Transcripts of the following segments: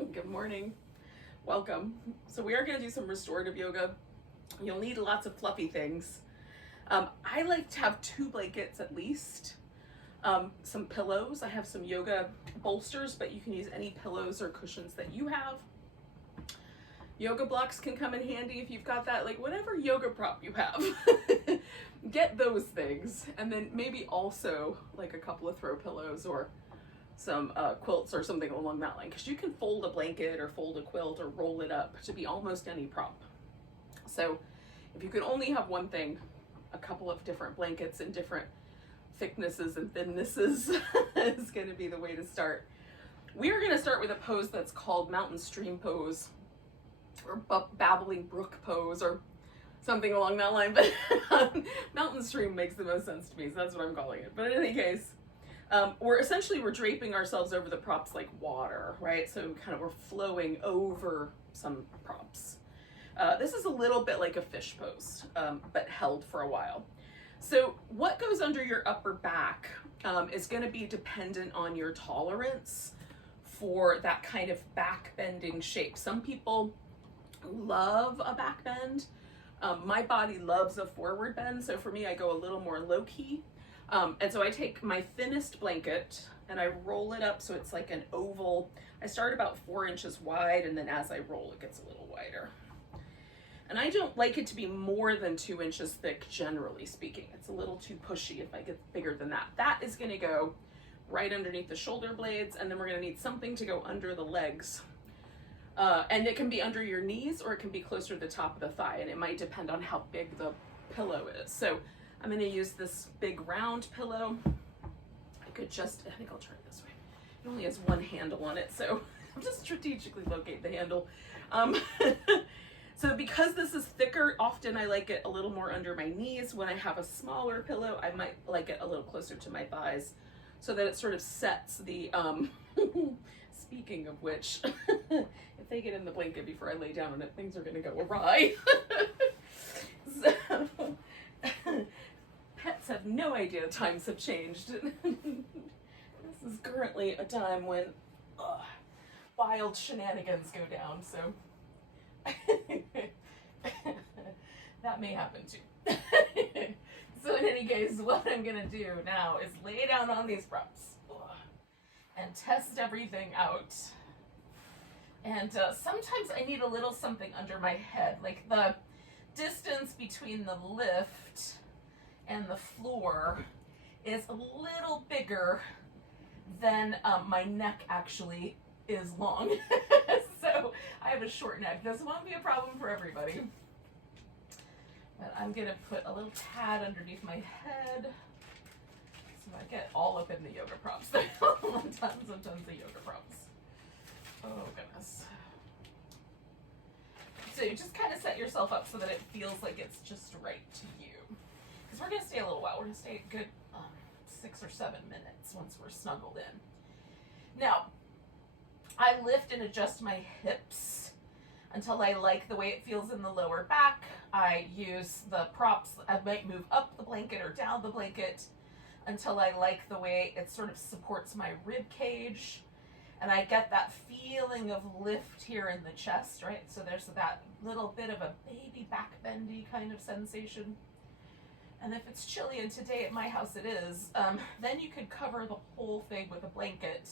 Good morning. Welcome. So we are going to do some restorative yoga. You'll need lots of fluffy things. I like to have 2 blankets at least. Some pillows. I have some yoga bolsters, but you can use any pillows or cushions that you have. Yoga blocks can come in handy if you've got that, like whatever yoga prop you have. Get those things. And then maybe also like a couple of throw pillows or some quilts or something along that line, because you can fold a blanket or fold a quilt or roll it up to be almost any prop. So if you can only have one thing, a couple of different blankets in different thicknesses and thinnesses is going to be the way to start. We are going to start with a pose that's called Mountain Stream Pose or Babbling Brook Pose or something along that line, but Mountain Stream makes the most sense to me, so that's what I'm calling it. But in any case, we're draping ourselves over the props like water, right? So we're flowing over some props. This is a little bit like a fish pose, but held for a while. So what goes under your upper back is going to be dependent on your tolerance for that kind of back bending shape. Some people love a back bend. My body loves a forward bend, so for me, I go a little more low key. And so I take my thinnest blanket and I roll it up so it's like an oval. I start about 4 inches wide, and then as I roll, it gets a little wider. And I don't like it to be more than 2 inches thick, generally speaking. It's a little too pushy if I get bigger than that. That is gonna go right underneath the shoulder blades, and then we're gonna need something to go under the legs. And it can be under your knees or it can be closer to the top of the thigh, and it might depend on how big the pillow is. So I'm going to use this big round pillow. I think I'll turn it this way. It only has one handle on it, so I'll just strategically locate the handle. So because this is thicker, often I like it a little more under my knees. When I have a smaller pillow, I might like it a little closer to my thighs so that it sort of sets the, speaking of which, if they get in the blanket before I lay down on it, things are going to go awry. So, pets have no idea times have changed. This is currently a time when wild shenanigans go down, so that may happen too. So in any case, what I'm gonna do now is lay down on these props and test everything out. And sometimes I need a little something under my head, like the distance between the lift and the floor is a little bigger than my neck actually is long. So I have a short neck. This won't be a problem for everybody. But I'm gonna put a little pad underneath my head so I get all up in the yoga props. There are tons and tons of yoga props. Oh goodness. So you just kind of set yourself up so that it feels like it's just right to you. Because we're going to stay a little while. We're going to stay a good 6 or 7 minutes once we're snuggled in. Now, I lift and adjust my hips until I like the way it feels in the lower back. I use the props. I might move up the blanket or down the blanket until I like the way it sort of supports my rib cage. And I get that feeling of lift here in the chest, right? So there's that little bit of a baby back bendy kind of sensation. And if it's chilly, and today at my house it is, then you could cover the whole thing with a blanket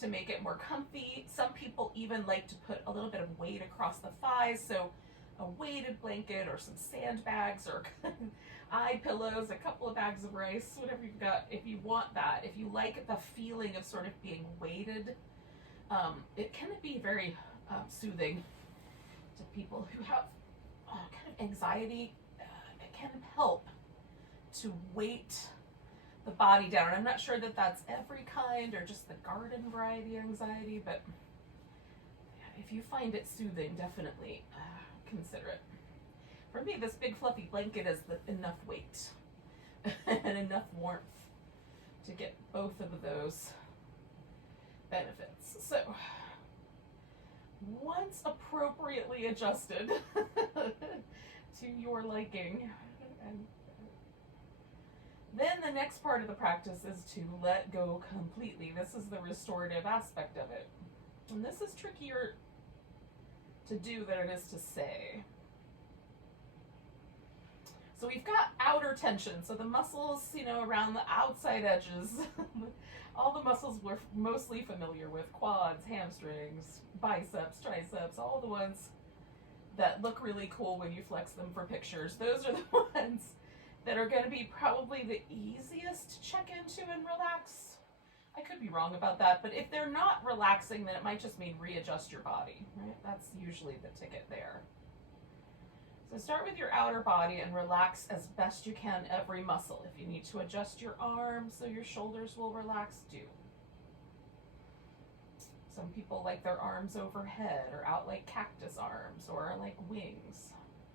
to make it more comfy. Some people even like to put a little bit of weight across the thighs, so a weighted blanket or some sandbags or eye pillows, a couple of bags of rice, whatever you've got. If you want that, if you like the feeling of sort of being weighted, it can be very soothing to people who have kind of anxiety. It can help to weight the body down. And I'm not sure that that's every kind or just the garden variety anxiety, but if you find it soothing, definitely consider it. For me, this big fluffy blanket is enough weight and enough warmth to get both of those benefits. So once appropriately adjusted to your liking, and then the next part of the practice is to let go completely. This is the restorative aspect of it. And this is trickier to do than it is to say. So we've got outer tension, so the muscles, around the outside edges, all the muscles we're mostly familiar with, quads, hamstrings, biceps, triceps, all the ones that look really cool when you flex them for pictures. Those are the ones that are going to be probably the easiest to check into and relax. I could be wrong about that, but if they're not relaxing, then it might just mean readjust your body, right? That's usually the ticket there. So start with your outer body and relax as best you can every muscle. If you need to adjust your arms so your shoulders will relax, do. Some people like their arms overhead or out like cactus arms or like wings.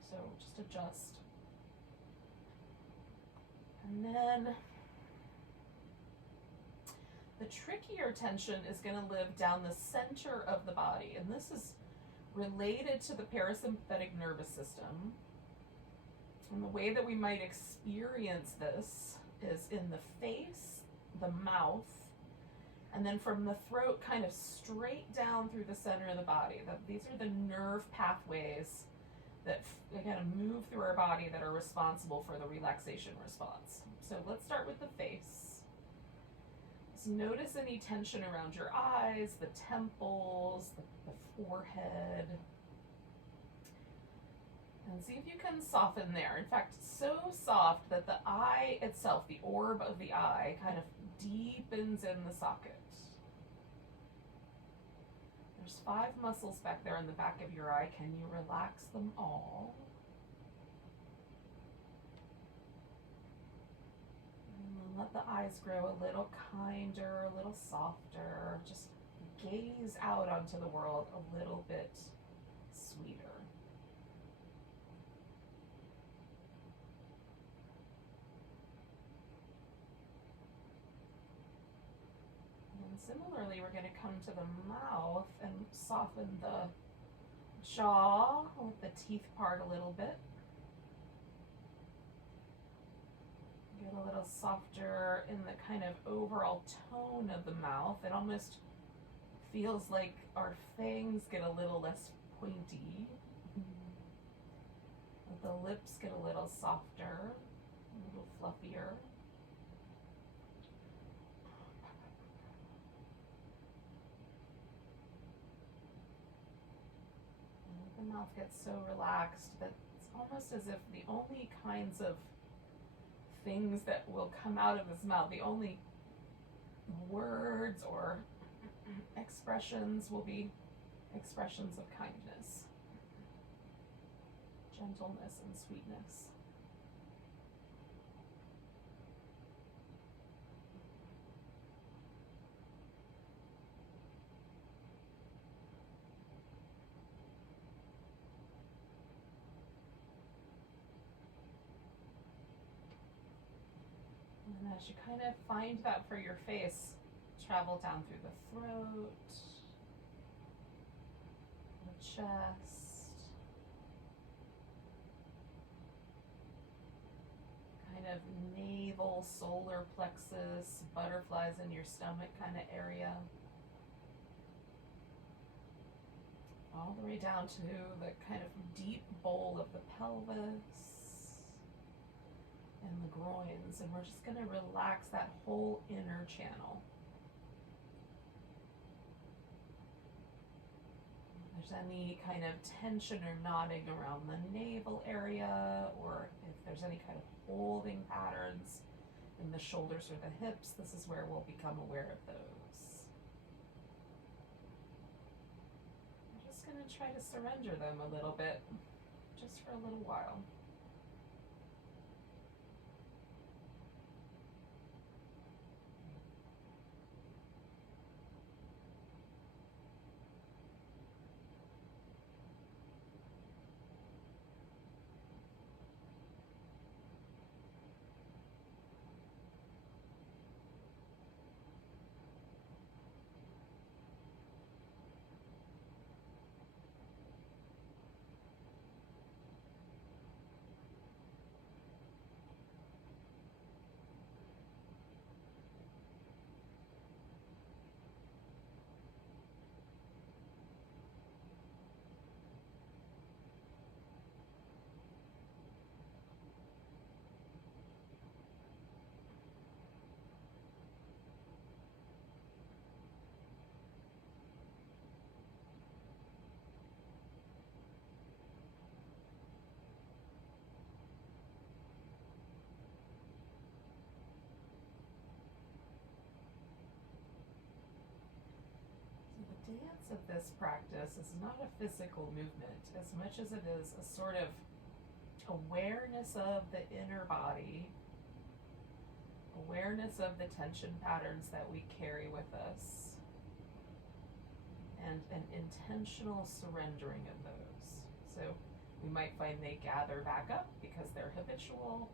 So just adjust. And then the trickier tension is going to live down the center of the body. And this is related to the parasympathetic nervous system. And the way that we might experience this is in the face, the mouth, and then from the throat kind of straight down through the center of the body. These are the nerve pathways that kind of move through our body that are responsible for the relaxation response. So let's start with the face. Just notice any tension around your eyes, the temples, the forehead. And see if you can soften there. In fact, so soft that the eye itself, the orb of the eye, kind of deepens in the socket. There's 5 muscles back there in the back of your eye. Can you relax them all? And let the eyes grow a little kinder, a little softer. Just gaze out onto the world a little bit sweeter. Similarly, we're going to come to the mouth and soften the jaw with the teeth part a little bit. Get a little softer in the kind of overall tone of the mouth. It almost feels like our fangs get a little less pointy. The lips get a little softer, a little fluffier. The mouth gets so relaxed that it's almost as if the only kinds of things that will come out of this mouth, the only words or expressions will be expressions of kindness, gentleness, and sweetness. And as you kind of find that for your face, travel down through the throat, the chest, kind of navel, solar plexus, butterflies in your stomach kind of area. All the way down to the kind of deep bowl of the pelvis and the groins, and we're just going to relax that whole inner channel. If there's any kind of tension or knotting around the navel area, or if there's any kind of holding patterns in the shoulders or the hips, this is where we'll become aware of those. I'm just going to try to surrender them a little bit, just for a little while. of this practice is not a physical movement as much as it is a sort of awareness of the inner body, awareness of the tension patterns that we carry with us, and an intentional surrendering of those. So we might find they gather back up because they're habitual.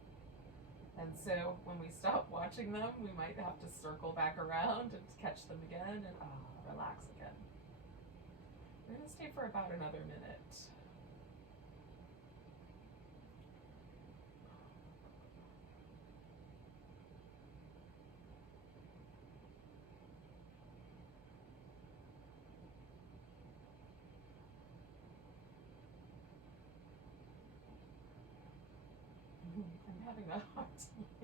And so when we stop watching them, we might have to circle back around and catch them again and relax again. We're going to stay for about another minute. I'm having a hard time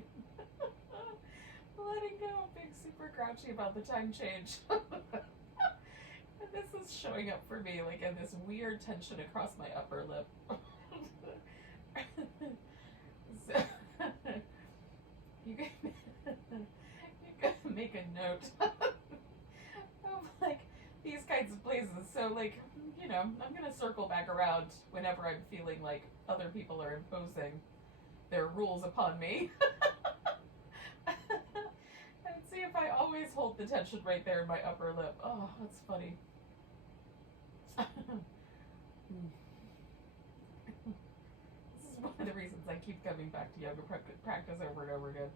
letting go of being super grouchy about the time change. And this is showing up for me like in this weird tension across my upper lip. So, you can make a note of like these kinds of places. So like, you know, I'm gonna circle back around whenever I'm feeling like other people are imposing their rules upon me. And see if I always hold the tension right there in my upper lip. Oh, that's funny. This is one of the reasons I keep coming back to yoga practice over and over again.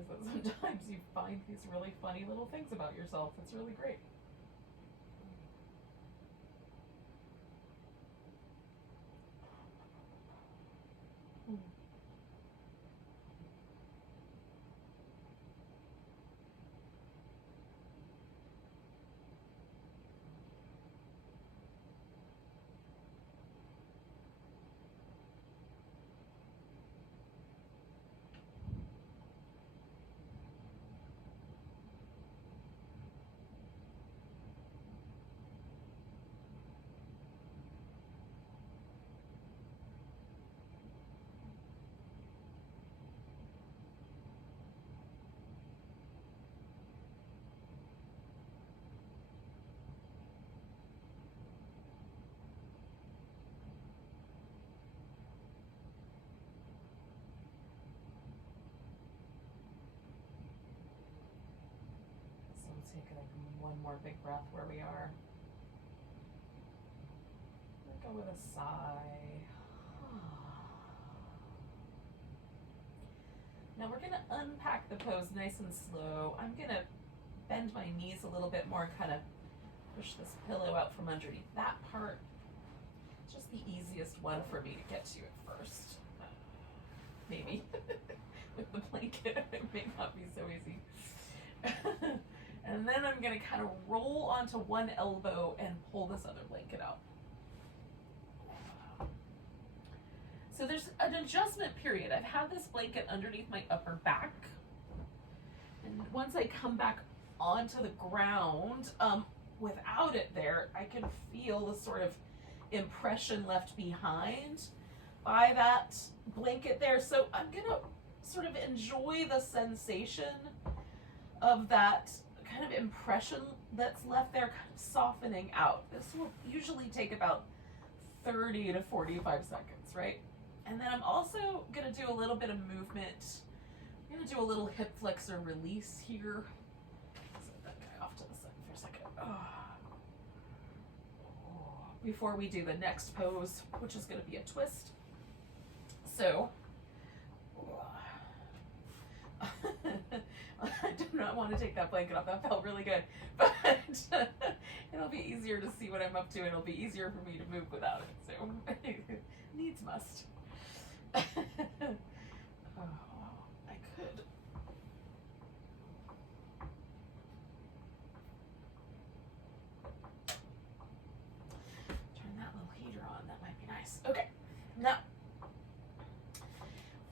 Is that sometimes you find these really funny little things about yourself. It's really great. Take like one more big breath where we are. Go with a sigh. Now we're going to unpack the pose nice and slow. I'm going to bend my knees a little bit more and kind of push this pillow out from underneath that part. It's just the easiest one for me to get to at first. Maybe. With the blanket, it may not be so easy. And then I'm going to kind of roll onto one elbow and pull this other blanket out. So there's an adjustment period. I've had this blanket underneath my upper back. And once I come back onto the ground, without it there, I can feel the sort of impression left behind by that blanket there. So I'm going to sort of enjoy the sensation of that kind of impression that's left there, kind of softening out. This will usually take about 30 to 45 seconds, right? And then I'm also going to do a little bit of movement. I'm going to do a little hip flexor release here. Set that guy off to the side for a second. Before we do the next pose, which is going to be a twist. So, I do not want to take that blanket off. That felt really good, but it'll be easier to see what I'm up to, and it'll be easier for me to move without it. So needs must. I could. Turn that little heater on. That might be nice. Okay, now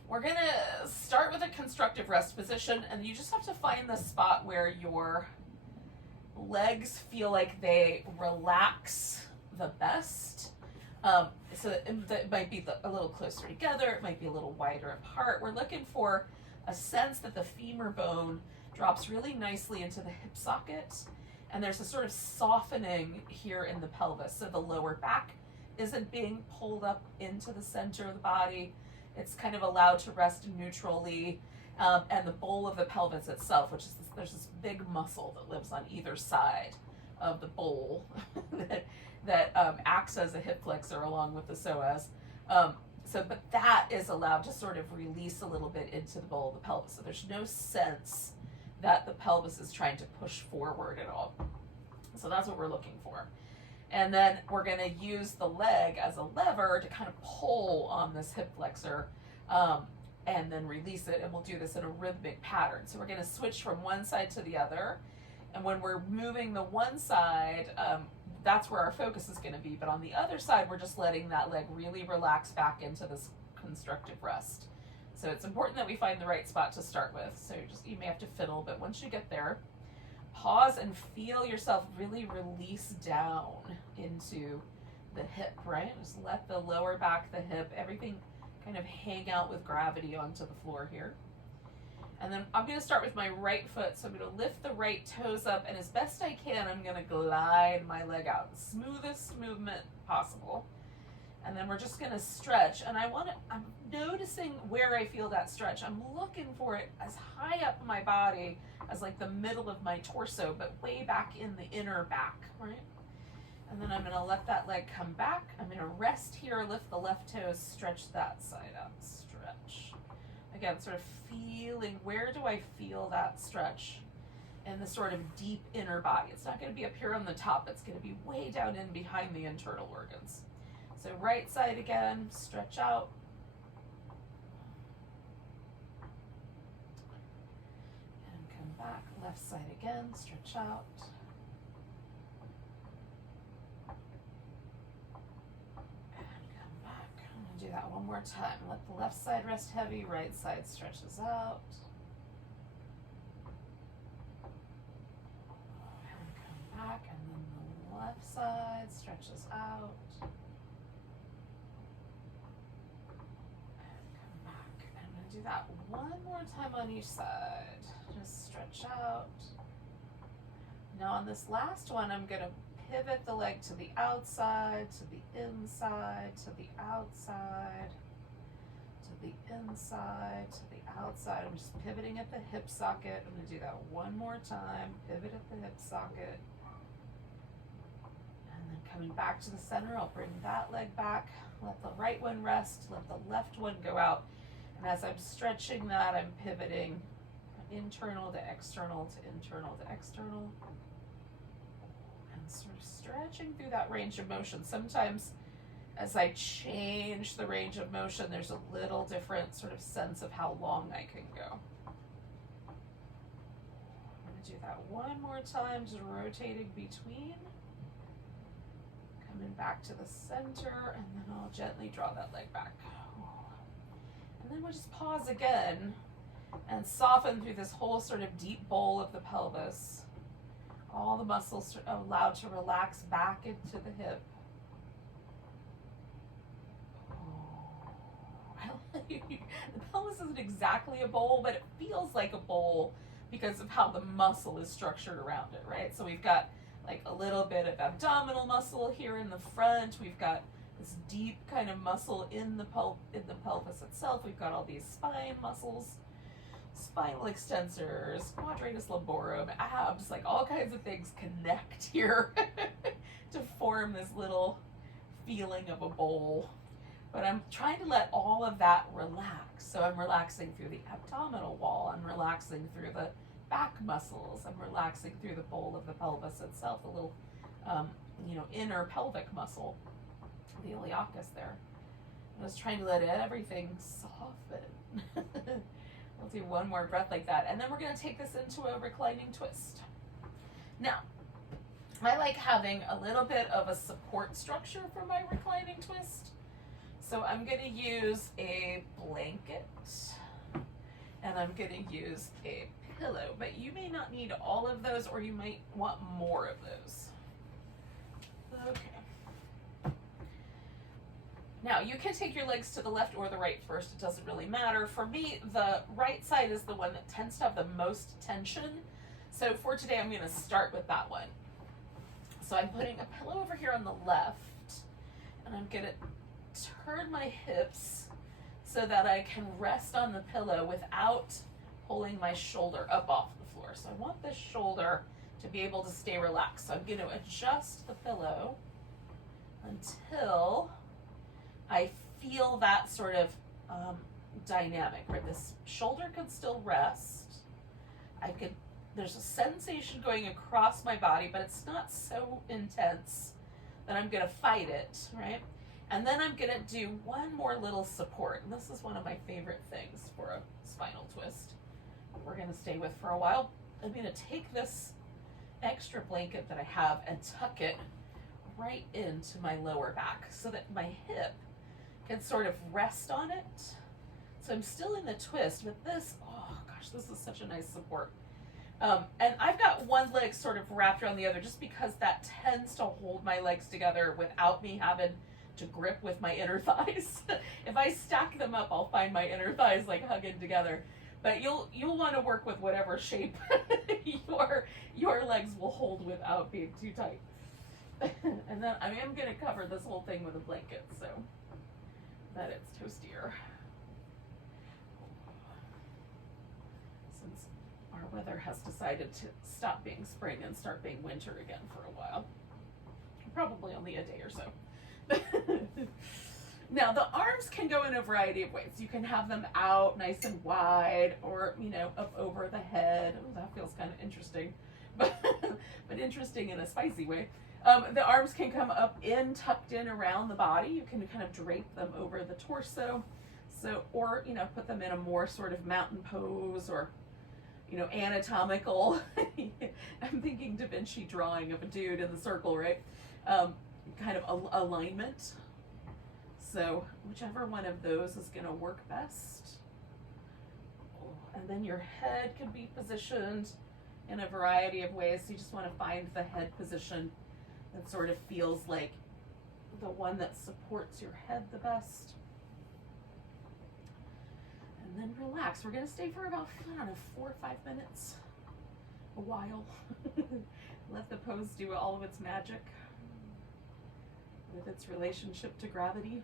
we're going to start with a constructive rest position, and you just have to find the spot where your legs feel like they relax the best. So it might be a little closer together, it might be a little wider apart. We're looking for a sense that the femur bone drops really nicely into the hip socket, And there's a sort of softening here in the pelvis. So the lower back isn't being pulled up into the center of the body. It's kind of allowed to rest neutrally. And the bowl of the pelvis itself, which is there's this big muscle that lives on either side of the bowl that acts as a hip flexor along with the psoas. But that is allowed to sort of release a little bit into the bowl of the pelvis. So there's no sense that the pelvis is trying to push forward at all. So that's what we're looking for. And then we're going to use the leg as a lever to kind of pull on this hip flexor and then release it. And we'll do this in a rhythmic pattern. So we're going to switch from one side to the other. And when we're moving the one side, that's where our focus is going to be. But on the other side, we're just letting that leg really relax back into this constructive rest. So it's important that we find the right spot to start with. So you may have to fiddle, but once you get there, pause and feel yourself really release down into the hip, right? Just let the lower back, the hip, everything kind of hang out with gravity onto the floor here. And then I'm going to start with my right foot. So I'm going to lift the right toes up, and as best I can, I'm going to glide my leg out. The smoothest movement possible. And then we're just going to stretch. And I'm noticing where I feel that stretch. I'm looking for it as high up my body as like the middle of my torso, but way back in the inner back, right? And then I'm going to let that leg come back. I'm going to rest here, lift the left toes, stretch that side out, stretch. Again, sort of feeling, where do I feel that stretch in the sort of deep inner body? It's not going to be up here on the top. It's going to be way down in behind the internal organs. So right side again, stretch out. And come back. Left side again, stretch out. Do that one more time. Let the left side rest heavy, right side stretches out. And come back, and then the left side stretches out. And come back. And I'm going to do that one more time on each side. Just stretch out. Now on this last one, I'm going to pivot the leg to the outside, to the inside, to the outside, to the inside, to the outside. I'm just pivoting at the hip socket. I'm going to do that one more time. Pivot at the hip socket. And then coming back to the center, I'll bring that leg back. Let the right one rest. Let the left one go out. And as I'm stretching that, I'm pivoting internal to external to internal to external. Sort of stretching through that range of motion. Sometimes as I change the range of motion, there's a little different sort of sense of how long I can go. I'm going to do that one more time, just rotating between. Coming back to the center, and then I'll gently draw that leg back. And then we'll just pause again and soften through this whole sort of deep bowl of the pelvis. All the muscles are allowed to relax back into the hip. The pelvis isn't exactly a bowl, but it feels like a bowl because of how the muscle is structured around it, right? So we've got like a little bit of abdominal muscle here in the front. We've got this deep kind of muscle in the pelvis itself. We've got all these spine muscles. Spinal extensors, quadratus lumborum, abs, like all kinds of things connect here to form this little feeling of a bowl. But I'm trying to let all of that relax. So I'm relaxing through the abdominal wall. I'm relaxing through the back muscles. I'm relaxing through the bowl of the pelvis itself, the little, inner pelvic muscle, the iliacus there. I was trying to let everything soften. We'll do one more breath like that. And then we're going to take this into a reclining twist. Now, I like having a little bit of a support structure for my reclining twist. So I'm going to use a blanket and I'm going to use a pillow. But you may not need all of those, or you might want more of those. Okay. Now, you can take your legs to the left or the right first. It doesn't really matter. For me, the right side is the one that tends to have the most tension. So for today, I'm going to start with that one. So I'm putting a pillow over here on the left, and I'm gonna turn my hips so that I can rest on the pillow without pulling my shoulder up off the floor. So I want this shoulder to be able to stay relaxed. So I'm going to adjust the pillow until I feel that sort of dynamic where this shoulder could still rest. There's a sensation going across my body, but it's not so intense that I'm going to fight it, right? And then I'm going to do one more little support. And this is one of my favorite things for a spinal twist we're going to stay with for a while. I'm going to take this extra blanket that I have and tuck it right into my lower back so that my hip can sort of rest on it. So I'm still in the twist, but this, oh gosh, this is such a nice support. And I've got one leg sort of wrapped around the other just because that tends to hold my legs together without me having to grip with my inner thighs. If I stack them up, I'll find my inner thighs like hugging together. But you'll want to work with whatever shape your legs will hold without being too tight. And then I am going to cover this whole thing with a blanket so that it's toastier. Since our weather has decided to stop being spring and start being winter again for a while. Probably only a day or so. Now the arms can go in a variety of ways. You can have them out nice and wide, or up over the head. Oh, that feels kind of interesting, but interesting in a spicy way. The arms can come up in, tucked in around the body. You can kind of drape them over the torso, or put them in a more sort of mountain pose, or anatomical. I'm thinking Da Vinci drawing of a dude in the circle, right? Kind of alignment. So whichever one of those is going to work best. And then your head can be positioned in a variety of ways. So you just want to find the head position that sort of feels like the one that supports your head the best. And then relax. We're going to stay for about, 4 or 5 minutes. A while. Let the pose do all of its magic with its relationship to gravity.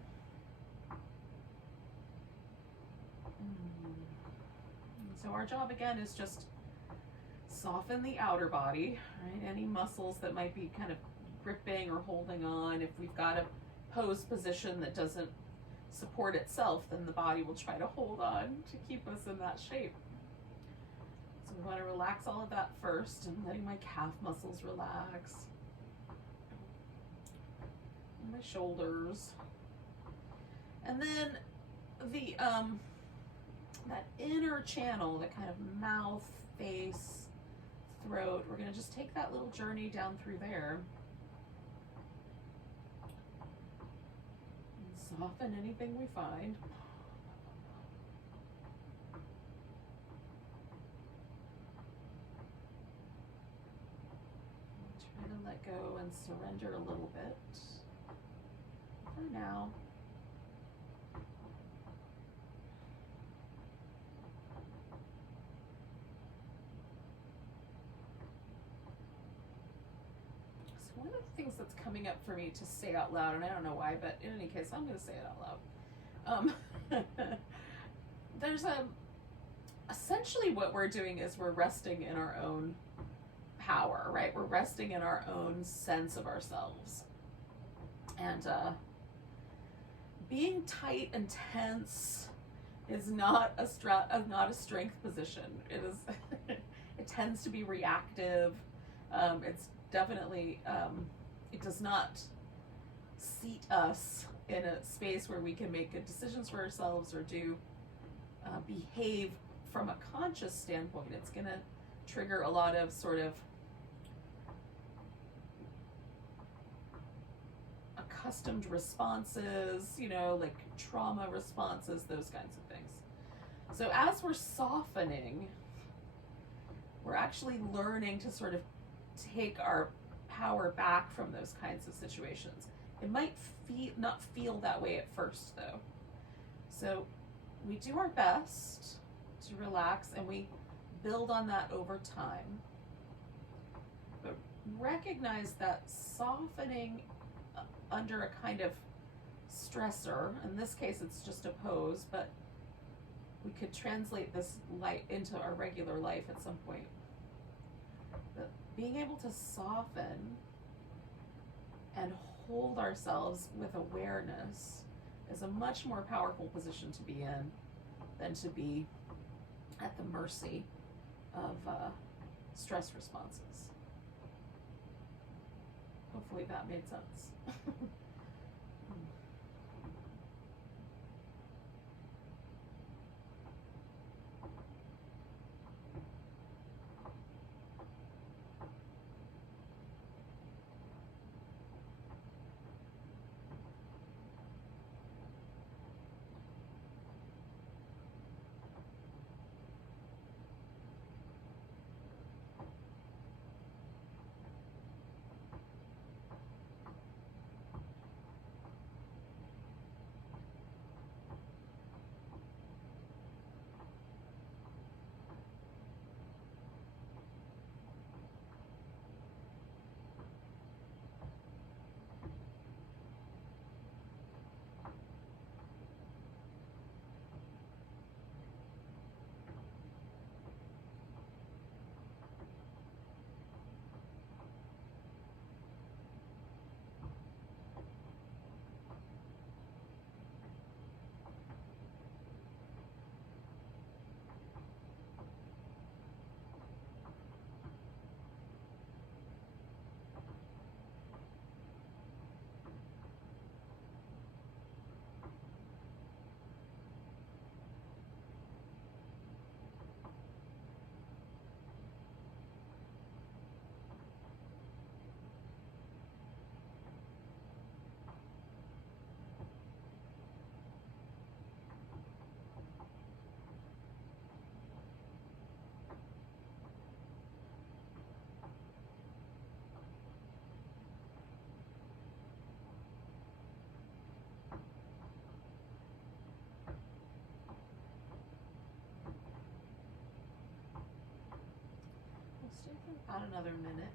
So our job again is just soften the outer body, right? Any muscles that might be kind of gripping or holding on. If we've got a pose position that doesn't support itself, then the body will try to hold on to keep us in that shape. So we want to relax all of that first, and letting my calf muscles relax. And my shoulders. And then the that inner channel, the kind of mouth, face, throat, we're going to just take that little journey down through there and soften anything we find. Try to let go and surrender a little bit for now. One of the things that's coming up for me to say out loud, and I don't know why, but in any case, I'm going to say it out loud. There's essentially what we're doing is we're resting in our own power, right? We're resting in our own sense of ourselves. And being tight and tense is not a strength position. It is. It tends to be reactive. It's definitely, it does not seat us in a space where we can make good decisions for ourselves or behave from a conscious standpoint. It's going to trigger a lot of sort of accustomed responses, like trauma responses, those kinds of things. So as we're softening, we're actually learning to sort of take our power back from those kinds of situations. It might not feel that way at first, though. So we do our best to relax, and we build on that over time. But recognize that softening under a kind of stressor, in this case it's just a pose, but we could translate this light into our regular life at some point. But being able to soften and hold ourselves with awareness is a much more powerful position to be in than to be at the mercy of stress responses. Hopefully that made sense. Stay for about another minute.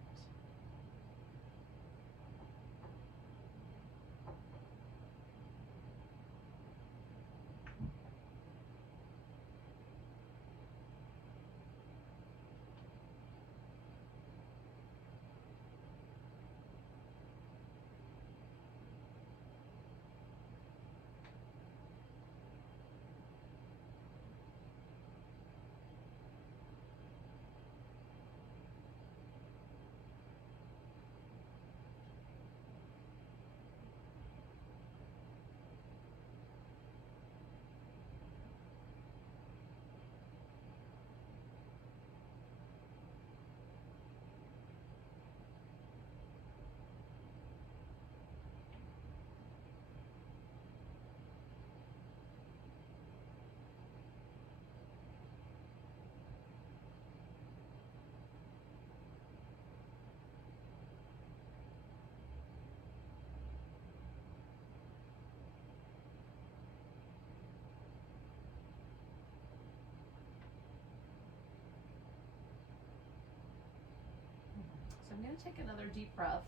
So I'm going to take another deep breath.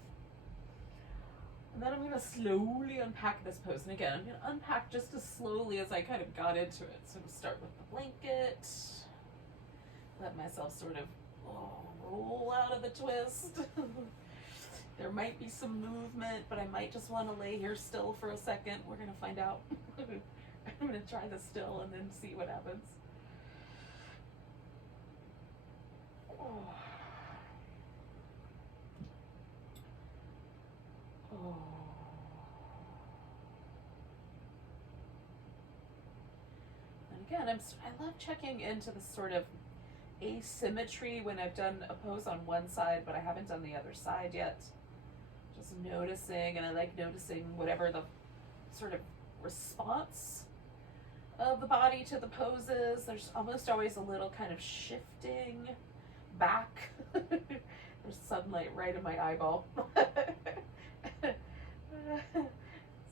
And then I'm going to slowly unpack this pose. And again, I'm going to unpack just as slowly as I kind of got into it. So we'll start with the blanket. Let myself sort of roll out of the twist. There might be some movement, but I might just want to lay here still for a second. We're going to find out. I'm going to try this still and then see what happens. Oh. Oh. And again, I love checking into the sort of asymmetry when I've done a pose on one side, but I haven't done the other side yet. Just noticing, and I like noticing whatever the sort of response of the body to the poses. There's almost always a little kind of shifting back. There's sunlight right in my eyeball.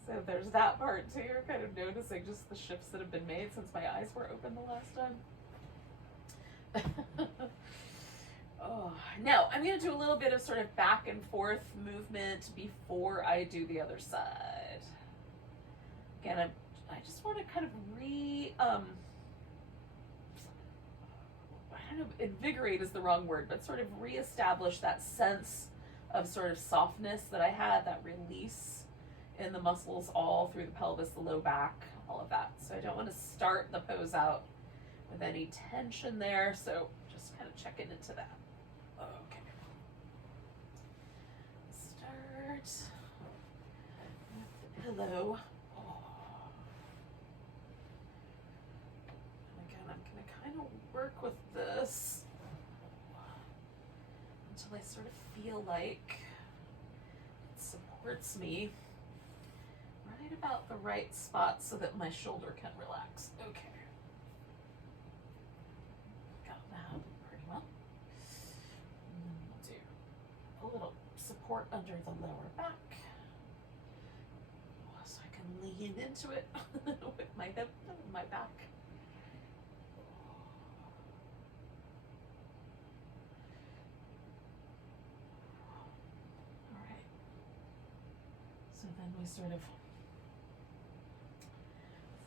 So there's that part too. You're kind of noticing just the shifts that have been made since my eyes were open the last time. Oh, now I'm going to do a little bit of sort of back and forth movement before I do the other side. Again, I just want to kind of I don't know, invigorate is the wrong word, but sort of reestablish that sense of sort of softness that I had, that release in the muscles all through the pelvis, the low back, all of that. So I don't want to start the pose out with any tension there, so just kind of checking into that. Okay. Start with the pillow. And again, I'm going to kind of work with this until I sort of feel like it supports me right about the right spot so that my shoulder can relax. Okay. Got that pretty well. And then we'll do a little support under the lower back so I can lean into it with my hip and my back. All right. So then we sort of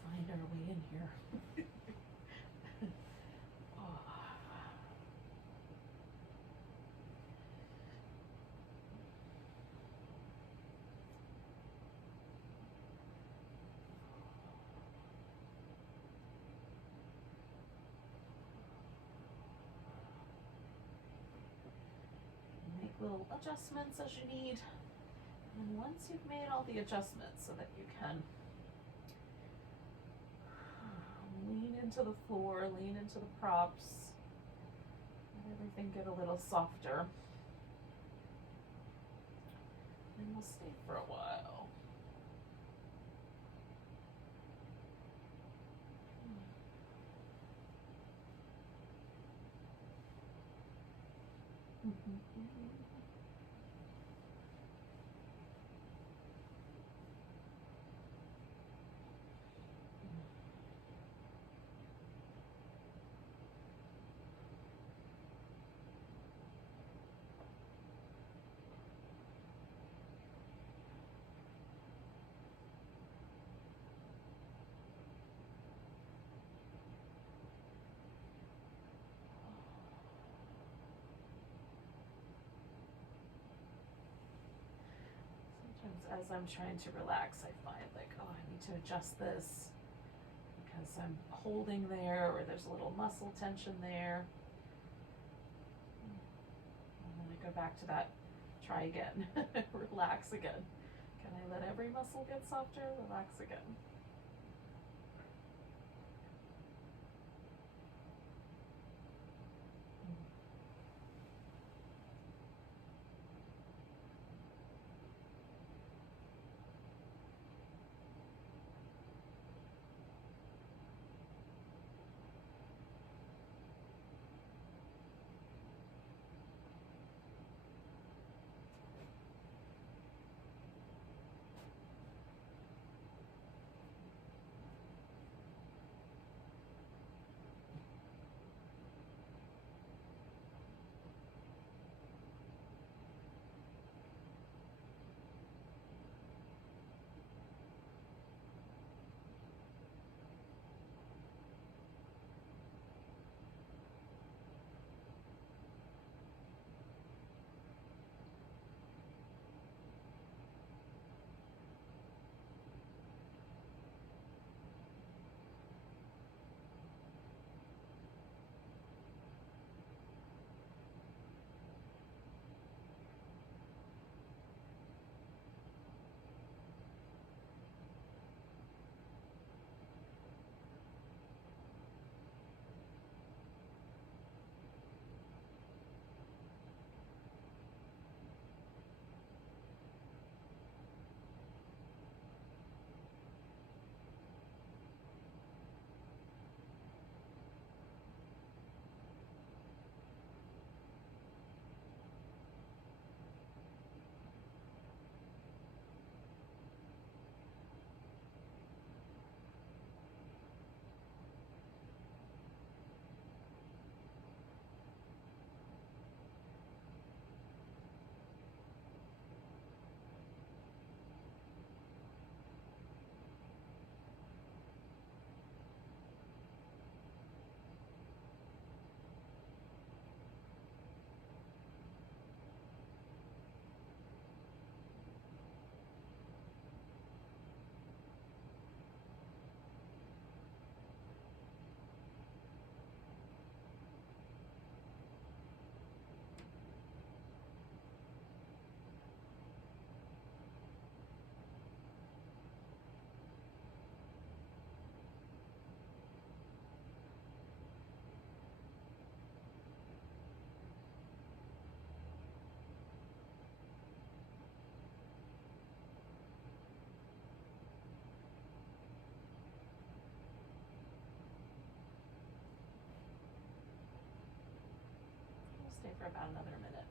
find our way in here. Make little adjustments as you need. And once you've made all the adjustments so that you can lean into the floor, lean into the props, let everything get a little softer. And we'll stay for a while. As I'm trying to relax, I find like, oh, I need to adjust this because I'm holding there, or there's a little muscle tension there. And then I go back to that, try again, relax again. Can I let every muscle get softer? Relax again. Stay for about another minute.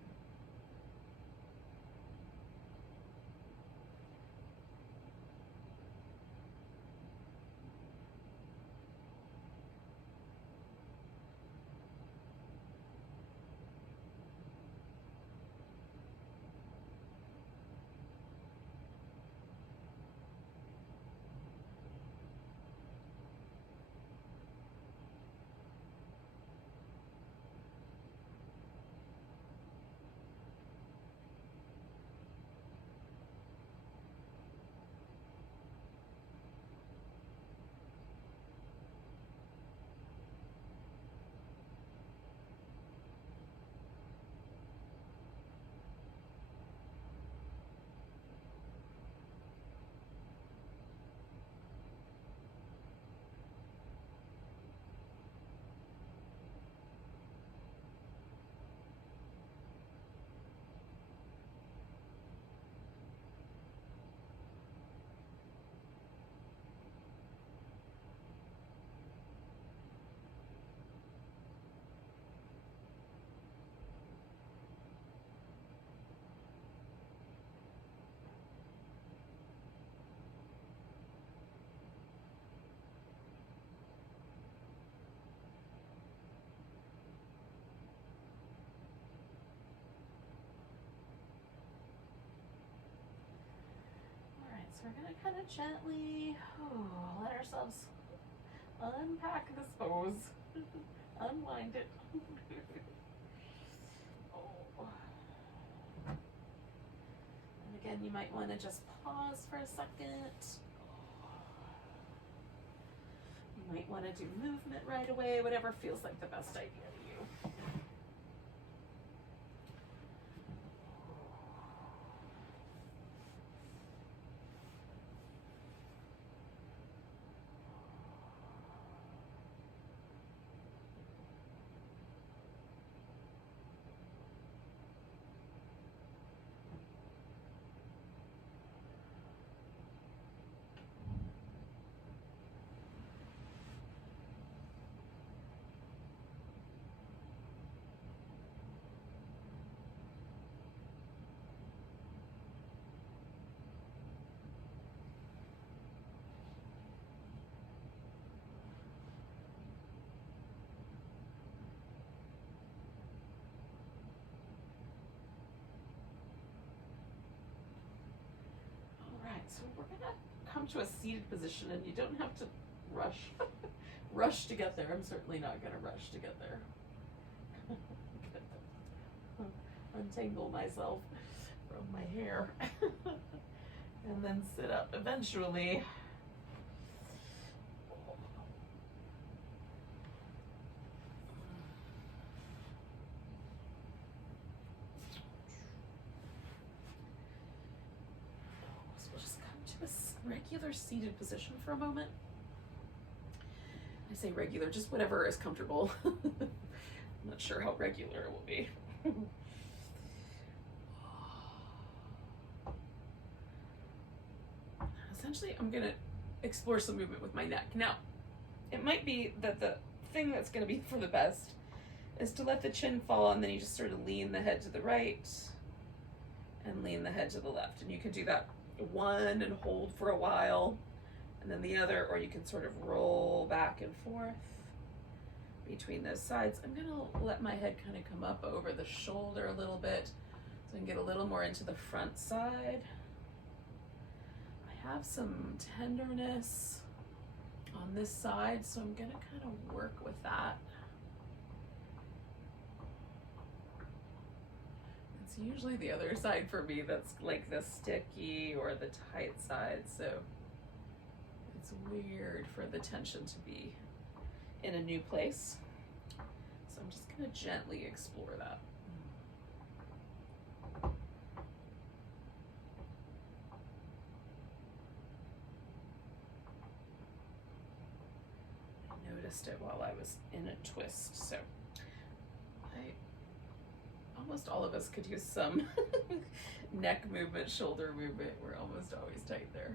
So we're going to kind of gently let ourselves unpack this pose, unwind it. And again, you might want to just pause for a second. You might want to do movement right away, whatever feels like the best idea to you. So we're gonna come to a seated position, and you don't have to rush to get there. I'm certainly not gonna rush to get there. Untangle myself from my hair and then sit up eventually. Regular seated position for a moment. I say regular, just whatever is comfortable. I'm not sure how regular it will be. Essentially, I'm gonna explore some movement with my neck. Now, it might be that the thing that's gonna be for the best is to let the chin fall, and then you just sort of lean the head to the right and lean the head to the left. And you can do that one and hold for a while, and then the other, or you can sort of roll back and forth between those sides. I'm gonna let my head kind of come up over the shoulder a little bit so I can get a little more into the front side. I have some tenderness on this side, so I'm gonna kind of work with that. Usually the other side for me that's like the sticky or the tight side, so it's weird for the tension to be in a new place. So I'm just gonna gently explore that. I noticed it while I was in a twist, so almost all of us could use some neck movement, shoulder movement. We're almost always tight there.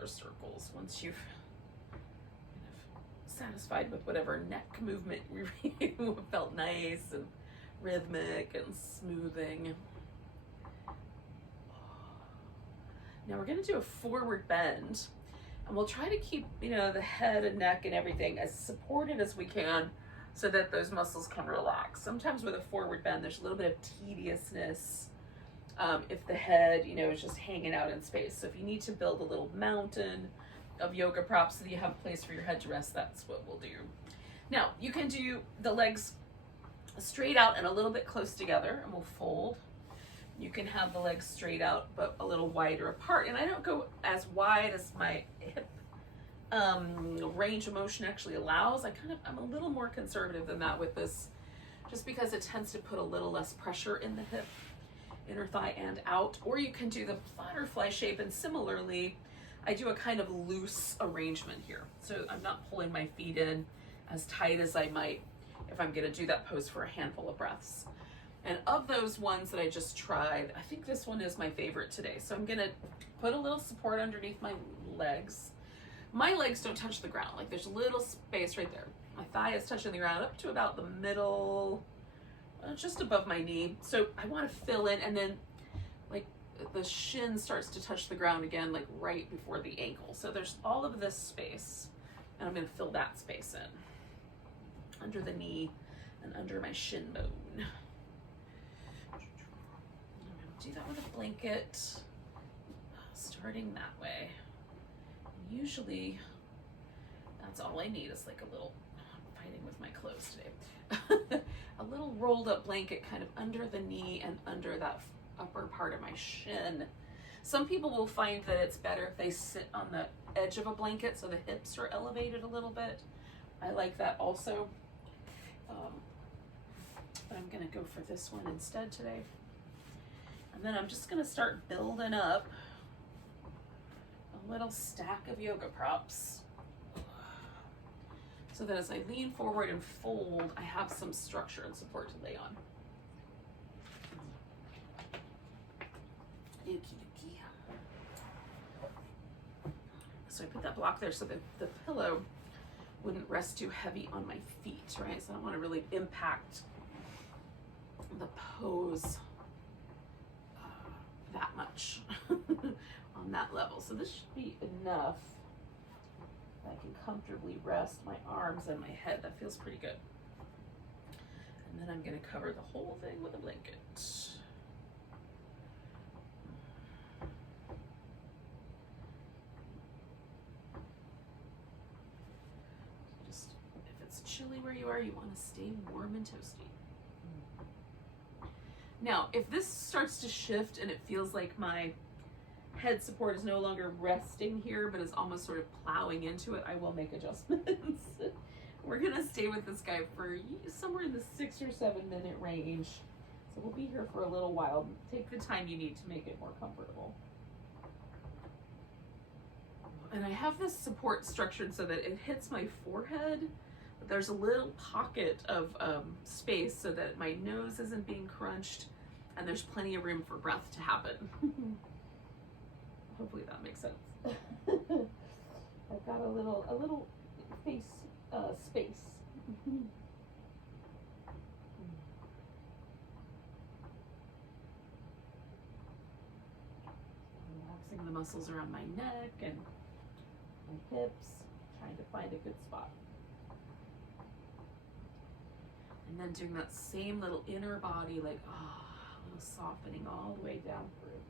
regular circles once you've kind of satisfied with whatever neck movement you felt nice and rhythmic and smoothing. Now we're going to do a forward bend, and we'll try to keep, you know, the head and neck and everything as supported as we can so that those muscles can relax. Sometimes with a forward bend, there's a little bit of tediousness if the head, you know, is just hanging out in space. So if you need to build a little mountain of yoga props so that you have a place for your head to rest, that's what we'll do. Now, you can do the legs straight out and a little bit close together, and we'll fold. You can have the legs straight out but a little wider apart, and I don't go as wide as my hip range of motion actually allows. I'm a little more conservative than that with this, just because it tends to put a little less pressure in the hip, inner thigh and out. Or you can do the butterfly shape, and similarly I do a kind of loose arrangement here, so I'm not pulling my feet in as tight as I might if I'm going to do that pose for a handful of breaths. And of those ones that I just tried, I think this one is my favorite today. So I'm going to put a little support underneath my legs. My legs don't touch the ground. Like, there's a little space right there. My thigh is touching the ground up to about the middle, just above my knee. So I want to fill in, and then like the shin starts to touch the ground again, like right before the ankle. So there's all of this space, and I'm going to fill that space in under the knee and under my shin bone. I'm going to do that with a blanket, starting that way. Usually that's all I need is like a little, I'm fighting with my clothes today, a little rolled up blanket kind of under the knee and under that upper part of my shin. Some people will find that it's better if they sit on the edge of a blanket so the hips are elevated a little bit. I like that also. But I'm going to go for this one instead today. And then I'm just going to start building up a little stack of yoga props so that as I lean forward and fold, I have some structure and support to lay on. So I put that block there so that the pillow wouldn't rest too heavy on my feet, right? So I don't want to really impact the pose that much on that level. So this should be enough that I can comfortably rest my arms and my head. That feels pretty good. And then I'm going to cover the whole thing with a blanket. Chilly where you are, you want to stay warm and toasty. Now, if this starts to shift and it feels like my head support is no longer resting here, but is almost sort of plowing into it, I will make adjustments. We're going to stay with this guy for somewhere in the 6 or 7 minute range. So we'll be here for a little while. Take the time you need to make it more comfortable. And I have this support structured so that it hits my forehead. There's a little pocket of space so that my nose isn't being crunched, and there's plenty of room for breath to happen. Hopefully that makes sense. I've got a little face space. Relaxing the muscles around my neck and my hips, trying to find a good spot. And then doing that same little inner body, like, a little softening all the way down through.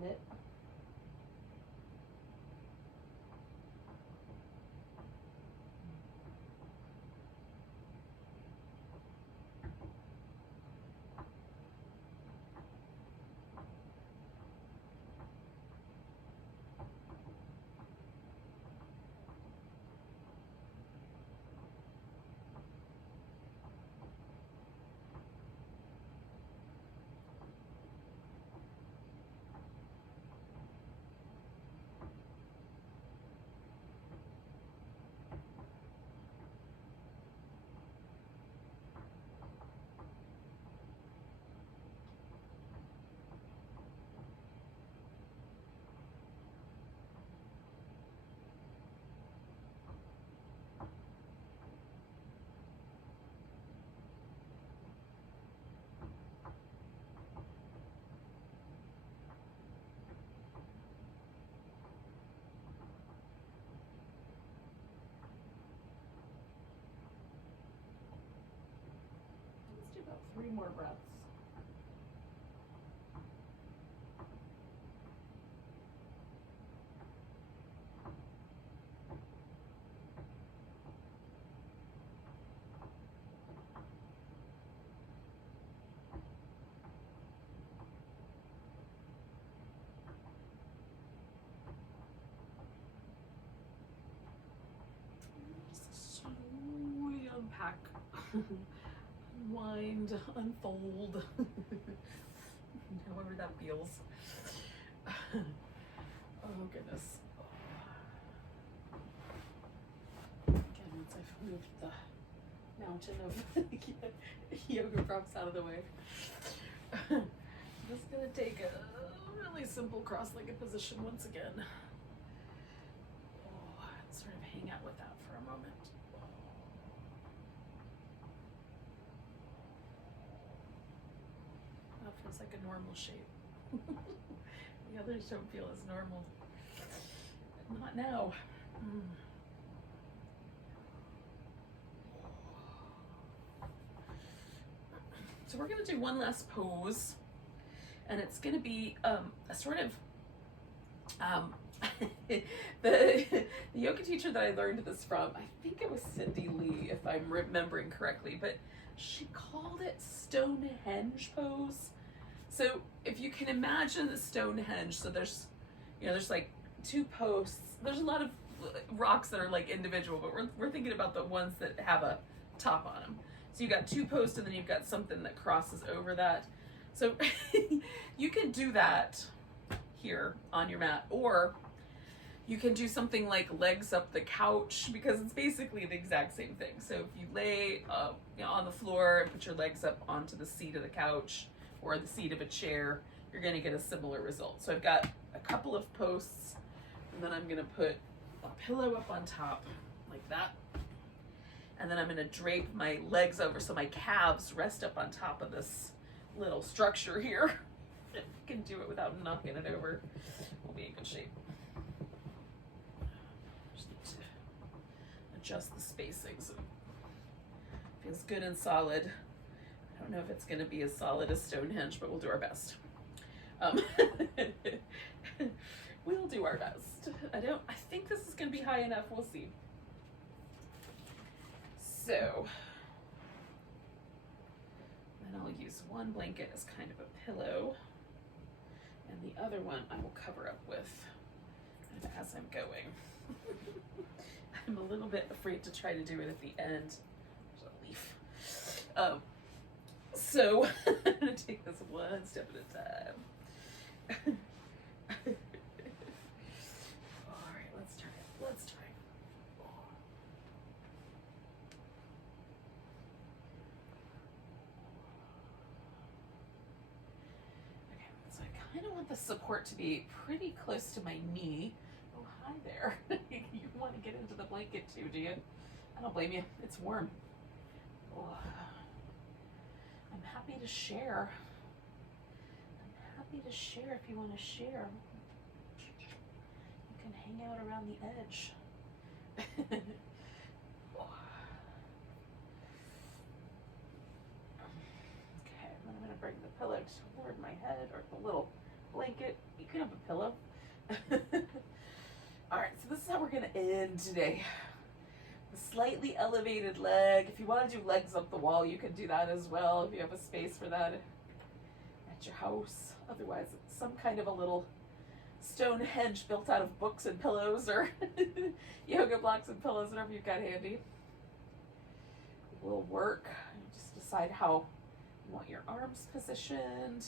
minute. Let's do about 3 more breaths. Just slowly unpack, unwind, unfold, however that feels. Oh goodness. Again, once I've moved the mountain of yoga props out of the way, I'm just gonna take a really simple cross-legged position once again. Oh, and sort of hang out with that for a moment. That feels like a normal shape. The others don't feel as normal. Not now. So we're gonna do one last pose, and it's gonna be a sort of the yoga teacher that I learned this from, I think it was Cindy Lee, if I'm remembering correctly, but she called it Stonehenge Pose. So if you can imagine the Stonehenge, so there's, you know, there's like 2 posts. There's a lot of rocks that are like individual, but we're thinking about the ones that have a top on them. So you've got 2 posts, and then you've got something that crosses over that. So you can do that here on your mat, or you can do something like legs up the couch, because it's basically the exact same thing. So if you lay you know, on the floor and put your legs up onto the seat of the couch or the seat of a chair, you're going to get a similar result. So I've got a couple of posts, and then I'm going to put a pillow up on top like that. And then I'm going to drape my legs over so my calves rest up on top of this little structure here. If you can do it without knocking it over, we'll be in good shape. Just need to adjust the spacing so it feels good and solid. I don't know if it's going to be as solid as Stonehenge, but we'll do our best. We'll do our best. I think this is going to be high enough. We'll see. So then I'll use one blanket as kind of a pillow, and the other one I will cover up with kind of as I'm going. I'm a little bit afraid to try to do it at the end. There's a leaf. So I'm going to take this one step at a time. All right, let's try it. Let's try it. I kind of want the support to be pretty close to my knee. Oh, hi there. You want to get into the blanket too, do you? I don't blame you. It's warm. Oh. I'm happy to share. I'm happy to share if you want to share. You can hang out around the edge. Oh. Okay, and then I'm going to bring the pillow toward my head, or the little blanket. You can have a pillow. All right, so this is how we're gonna end today. The slightly elevated leg. If you want to do legs up the wall, you can do that as well if you have a space for that at your house. Otherwise, it's some kind of a little Stonehenge built out of books and pillows, or yoga blocks and pillows, whatever you've got handy. Will work. Just decide how you want your arms positioned.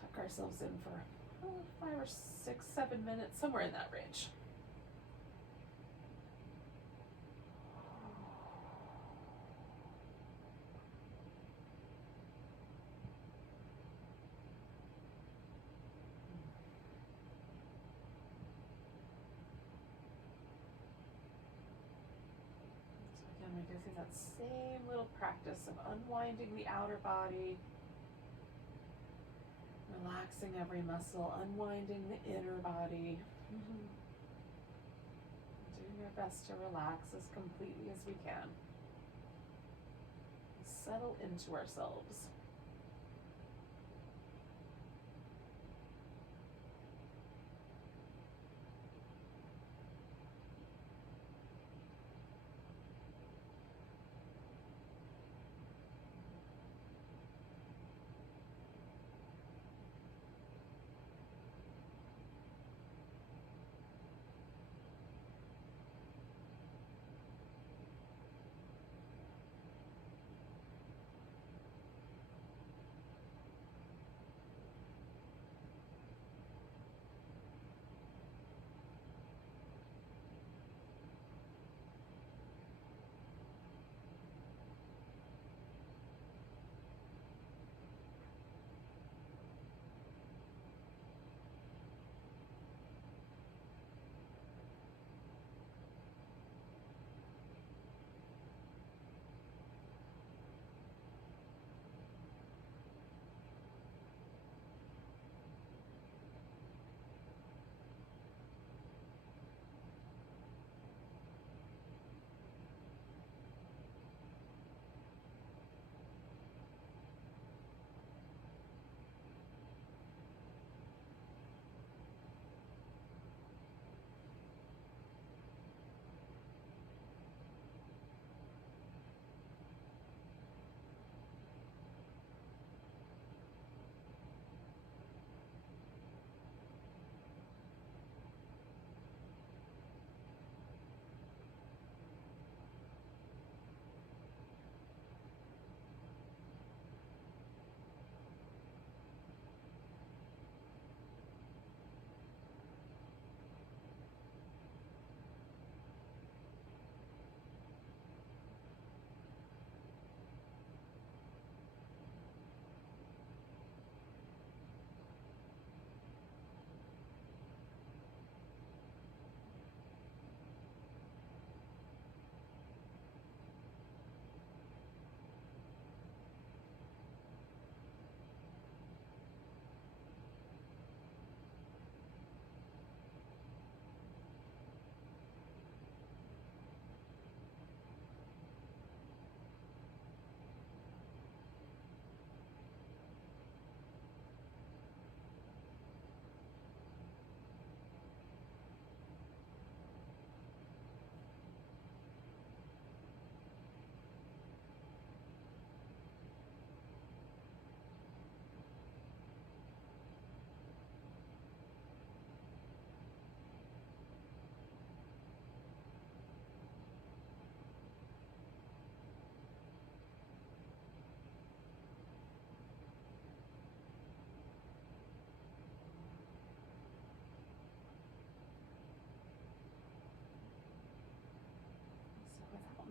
Tuck ourselves in for 5 or 6, 7 minutes, somewhere in that range. We go through that same little practice of unwinding the outer body, relaxing every muscle, unwinding the inner body, doing our best to relax as completely as we can. Settle into ourselves.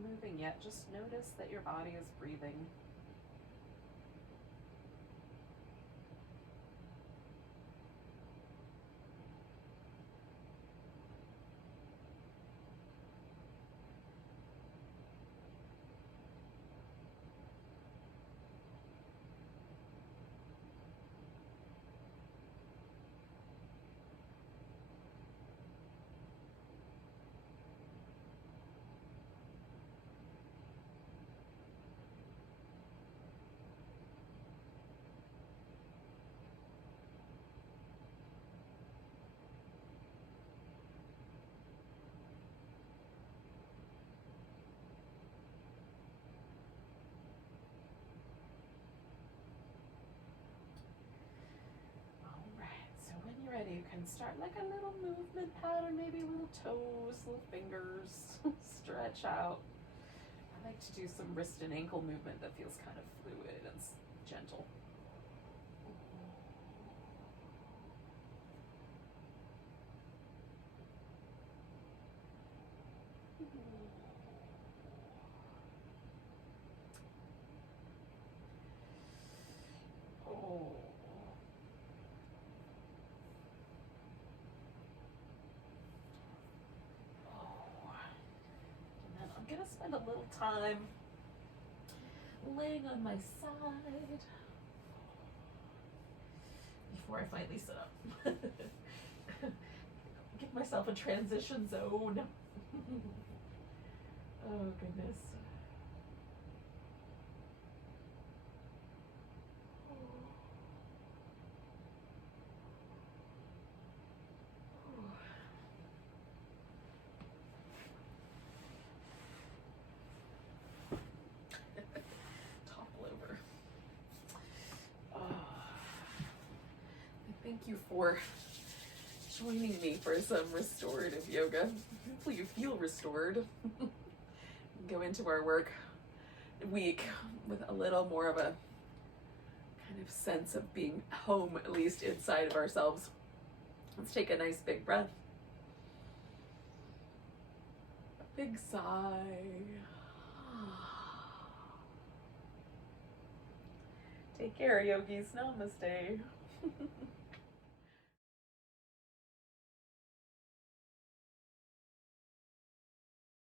Moving yet, just notice that your body is breathing. you can start like a little movement pattern, maybe little toes, little fingers, stretch out. I like to do some wrist and ankle movement that feels kind of fluid and gentle. I'm gonna spend a little time laying on my side before I finally sit up. Give myself a transition zone. Oh goodness. Thank you for joining me for some restorative yoga. Hopefully you feel restored. Go into our work week with a little more of a kind of sense of being home, at least inside of ourselves. Let's take a nice big breath. A big sigh. Take care, yogis. Namaste.